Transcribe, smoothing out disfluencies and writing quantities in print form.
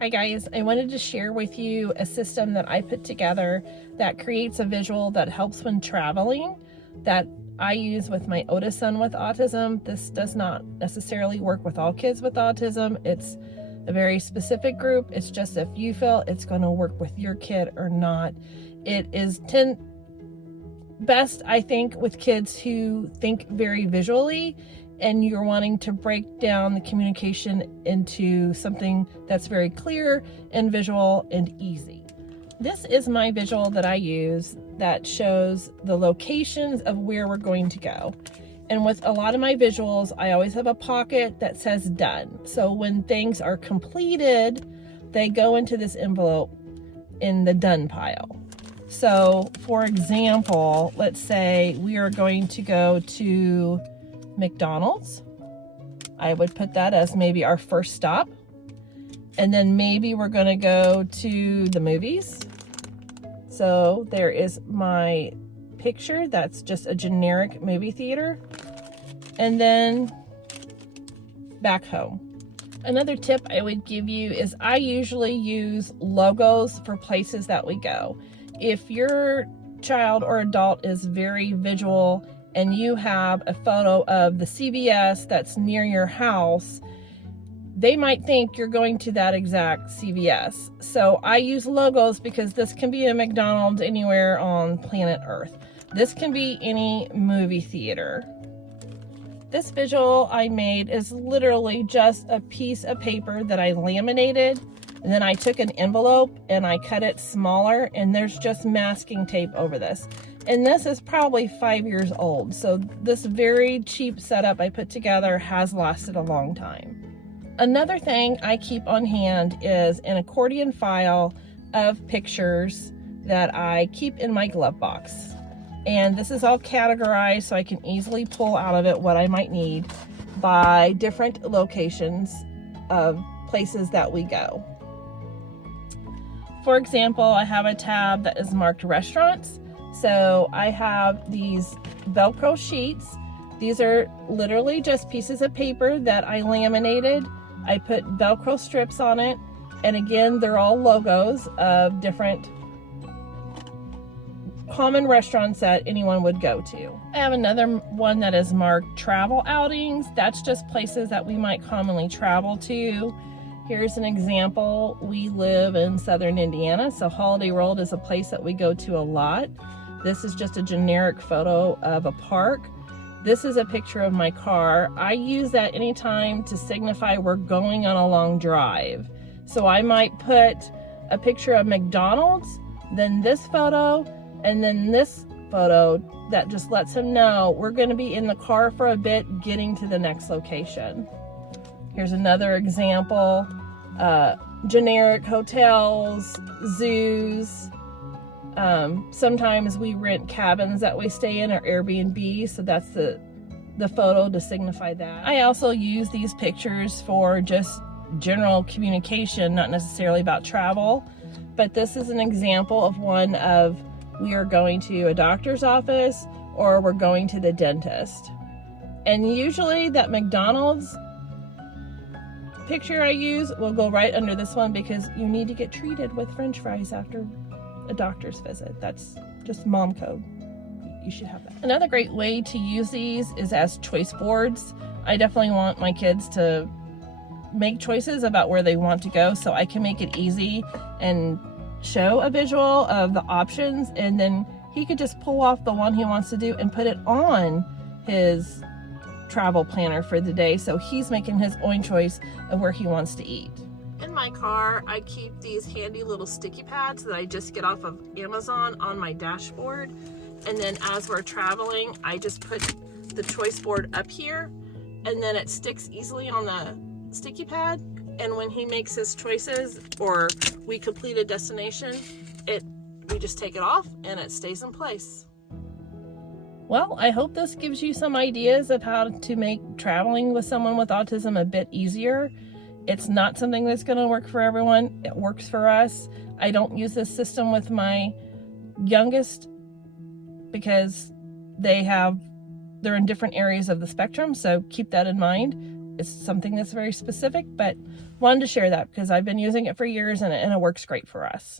Hi guys, I wanted to share with you a system that I put together that creates a visual that helps when traveling that I use with my oldest son with autism. This does not necessarily work with all kids with autism. It's a very specific group. It's just if you feel it's going to work with your kid or not. It is best, I think, with kids who think very visually and you're wanting to break down the communication into something that's very clear and visual and easy. This is my visual that I use that shows the locations of where we're going to go. And with a lot of my visuals, I always have a pocket that says done. So when things are completed, they go into this envelope in the done pile. So for example, let's say we are going to go to McDonald's. I would put that as maybe our first stop. And then maybe we're going to go to the movies. So there is my picture. That's just a generic movie theater. And then back home. Another tip I would give you is I usually use logos for places that we go. If your child or adult is very visual and you have a photo of the CVS that's near your house, they might think you're going to that exact CVS. So I use logos because this can be a McDonald's anywhere on planet Earth. This can be any movie theater. This visual I made is literally just a piece of paper that I laminated, and then I took an envelope and I cut it smaller, and there's just masking tape over this. And this is probably 5 years old. So this very cheap setup I put together has lasted a long time. Another thing I keep on hand is an accordion file of pictures that I keep in my glove box. And this is all categorized so I can easily pull out of it what I might need by different locations of places that we go. For example, I have a tab that is marked restaurants. So I have these Velcro sheets. These are literally just pieces of paper that I laminated. I put Velcro strips on it. And again, they're all logos of different common restaurants that anyone would go to. I have another one that is marked travel outings. That's just places that we might commonly travel to. Here's an example. We live in southern Indiana, so Holiday World is a place that we go to a lot. This is just a generic photo of a park. This is a picture of my car. I use that anytime to signify we're going on a long drive. So I might put a picture of McDonald's, then this photo, and then this photo that just lets him know we're going to be in the car for a bit getting to the next location. Here's another example. Generic hotels, zoos. Sometimes we rent cabins that we stay in or Airbnb, so that's the photo to signify that. I also use these pictures for just general communication, not necessarily about travel, but this is an example of one of we are going to a doctor's office or we're going to the dentist. And usually that McDonald's picture I use will go right under this one because you need to get treated with French fries after a doctor's visit. That's just mom code. You should have that. Another great way to use these is as choice boards. I definitely want my kids to make choices about where they want to go so I can make it easy and show a visual of the options, and then he could just pull off the one he wants to do and put it on his travel planner for the day, so he's making his own choice of where he wants to eat. In my car, I keep these handy little sticky pads that I just get off of Amazon on my dashboard, and then as we're traveling, I just put the choice board up here, and then it sticks easily on the sticky pad, and when he makes his choices or we complete a destination, we just take it off and it stays in place. Well, I hope this gives you some ideas of how to make traveling with someone with autism a bit easier. It's not something that's going to work for everyone. It works for us. I don't use this system with my youngest because they're in different areas of the spectrum, so keep that in mind. It's something that's very specific, but wanted to share that because I've been using it for years and it works great for us.